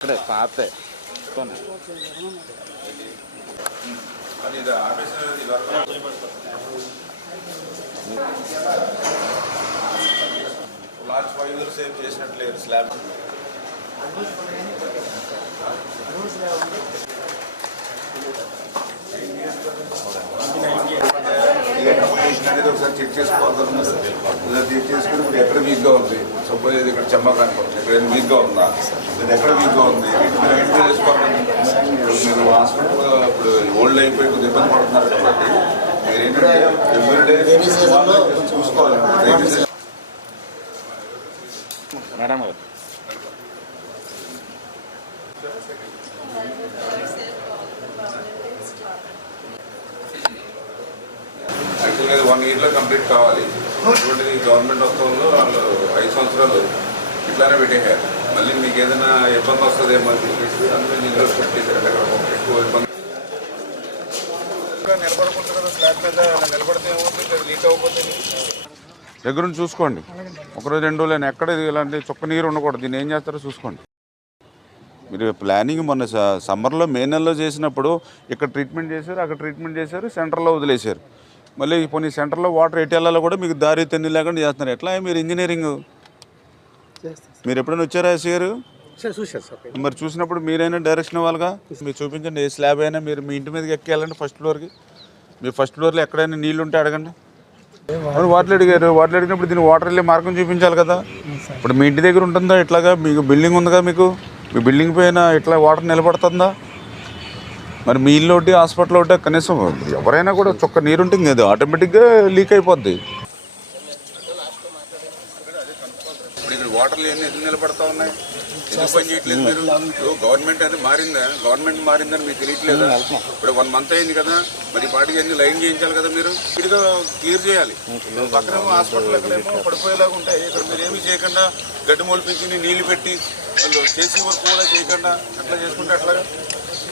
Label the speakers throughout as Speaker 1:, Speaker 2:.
Speaker 1: ఇక్కడే పాతే
Speaker 2: last five years ఏం చేసినట్లేదు slab. Information అనేది ఒకసారి చెక్ చేసుకోవాలి ఇలా చెక్ చేసుకుని ఇప్పుడు ఎక్కడ వీక్గా ఉంది? సపోజ్ ఇది ఇక్కడ చెమ్మక అనుకోండి ఇక్కడ ఏం వీక్గా ఉందా? ఇది ఎక్కడ వీక్గా ఉంది? మీరు ఐడెంటిఫై చేసుకోవాలి? ఇప్పుడు మీరు హాస్పిటల్ ఇప్పుడు ఓల్డ్ అయిపోయి కొద్దిగా ఇబ్బంది పడుతున్నారు కాబట్టి మీరు ఏంటంటే ఎవ్రీడే చూసుకోవాలి.
Speaker 1: మేడం గారు.
Speaker 2: యాక్చువల్గా ఇది వన్ ఇయర్లో కంప్లీట్ కావాలి. అటువంటిది గవర్నమెంట్ వస్తుందో వాళ్ళు ఐదు సంవత్సరాలు ఇట్లానే పెట్టేశారు. మళ్ళీ మీకు ఏదైనా ఇబ్బంది వస్తుందేమో అని చెప్పేసి అందులో పెట్టేశారు అక్కడ ఎక్కువ ఇబ్బంది. నిలబడకుండా కదా స్లాబ్ మీద నిలబడితే ఏమవుతుంది? అది లీక్ దగ్గర నుంచి చూసుకోండి. ఒకరోజు రెండు రోజులు ఎక్కడ ఇది ఇలాంటి చుక్క నీరు ఉండకూడదు. దీన్ని ఏం చేస్తారో చూసుకోండి. మీరు ప్లానింగ్ మొన్న స- సమ్మర్లో మే నెలలో చేసినప్పుడు ఇక్కడ ట్రీట్మెంట్ చేశారు అక్కడ ట్రీట్మెంట్ చేశారు సెంటర్లో వదిలేశారు. మళ్ళీ కొన్ని సెంటర్లో వాటర్ ఎటు వెళ్ళాలో కూడా మీకు దారి తెన్ని లేకుండా చేస్తున్నారు. ఎట్లా మీరు ఇంజనీరింగ్? మీరు ఎప్పుడైనా వచ్చారా ఎస్సీ గారు? మరి చూసినప్పుడు మీరైనా డైరెక్షన్ ఇవ్వాలిగా? మీరు చూపించండి ఏ స్లాబ్ అయినా మీరు మీ ఇంటి మీదకి ఎక్కేయాలండి ఫస్ట్ ఫ్లోర్కి. మీ ఫస్ట్ ఫ్లోర్లో ఎక్కడైనా నీళ్ళు ఉంటే అడగండి. అవును వాటర్ అడిగారు. వాటర్ అడిగినప్పుడు దీన్ని వాటర్ వెళ్ళే మార్గం చూపించాలి కదా. ఇప్పుడు మీ ఇంటి దగ్గర ఉంటుందా? ఇట్లాగా మీకు బిల్డింగ్ ఉందిగా మీకు? మీ బిల్డింగ్ పైన ఇట్లా వాటర్ నిలబడుతుందా? మరి మీ ఇల్లు ఒకటి హాస్పిటల్ ఒకటి కనీసం ఎవరైనా కూడా చొక్క నీరు ఉంటుంది కదా ఆటోమేటిక్గా లీక్ అయిపోద్ది. వాటర్లు ఎన్ని ఎన్ని నిలబడతా ఉన్నాయి. ఎందుకు పని చేయట్లేదు మీరు. గవర్నమెంట్ అది మారిందా? గవర్నమెంట్ మారిందని మీకు తెలియట్లేదా? ఇప్పుడు వన్ మంత్ అయింది కదా మరి అన్ని లైన్ చేయించాలి కదా మీరు? ఇదిగా క్లియర్ చేయాలి. పక్కన హాస్పిటల్ ఎక్కడేమో పడిపోయేలాగా ఉంటాయి. ఇక్కడ మీరు ఏమీ చేయకుండా గడ్డి మొలిపించి నీళ్ళు పెట్టి వాళ్ళు చేసి వర్క్ కూడా చేయకుండా అట్లా చేసుకుంటే అట్లాగా?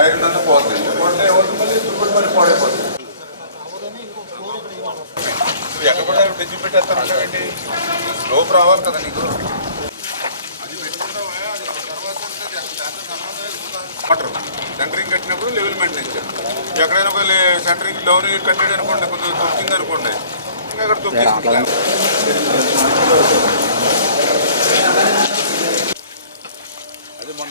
Speaker 2: ఐరన్ పోతుంది. పోతే ఏమవుతుంది మళ్ళీ దుప్పటి మళ్ళీ పాడైపోతుంది ఎక్కడ పడ్డా తెచ్చి పెట్టేస్తానంటే స్లోప్ రావాలి కదా నీకు. వాటర్. సెంటరింగ్ కట్టినప్పుడు లెవెల్ మెయింటైన్ చేయాలి. ఎక్కడైనా ఒక సెంటరింగ్ డౌన్ కట్టాడు అనుకోండి కొంచెం తొక్కింది అనుకోండి. ఇంకా అక్కడ తొక్కేసుకుంటాం అదే మొన్న